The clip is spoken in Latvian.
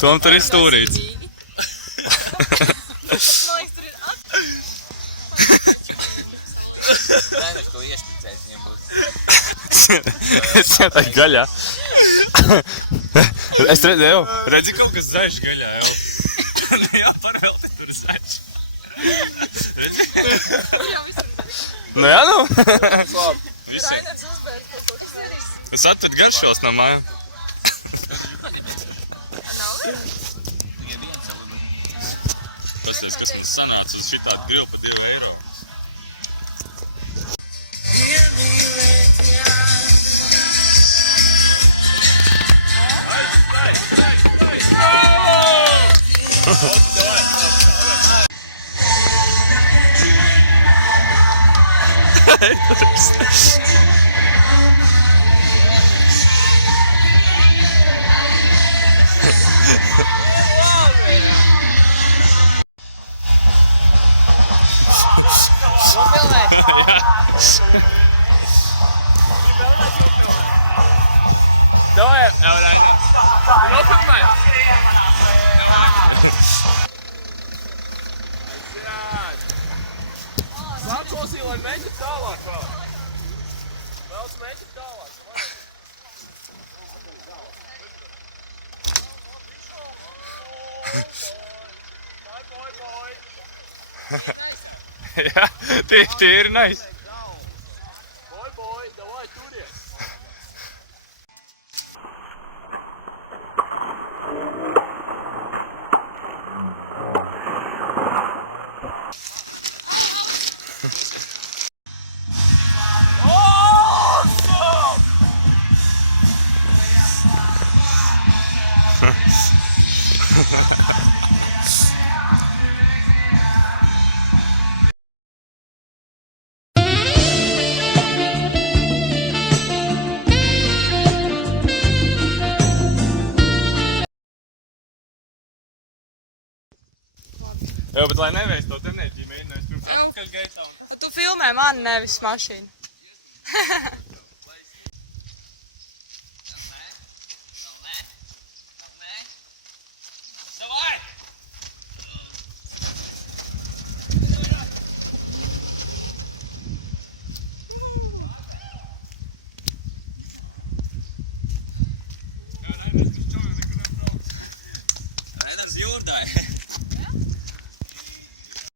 Tom tur ir stūrīts. Zēneš, ko iešpicēt viņam būs. Es jātāju gaļā. Es redzēju, redzi kaut kas zaļš gaļā jau. Jā, parvēlti tur zaļš. Nu jā, nu. Rainers uzbērs kaut ko, kas darīs. Es atvedu garšos no mājām. Nav vēl? Pasties, kas mums sanāca uz šitādu grilu pa 2 eiro. Nofilmēt? Davai, Raina. Nofilmē. Sākosī, lai mēģināt tālāk vēl. Vēlas mēģināt tālāk. Jā, tie ir nice. Boj, davai, turies. Jā, bet lai nevēs to enerģiju, mēģinājis pirms atpakaļ gaisā. Tu filmē mani, nevis mašīnu.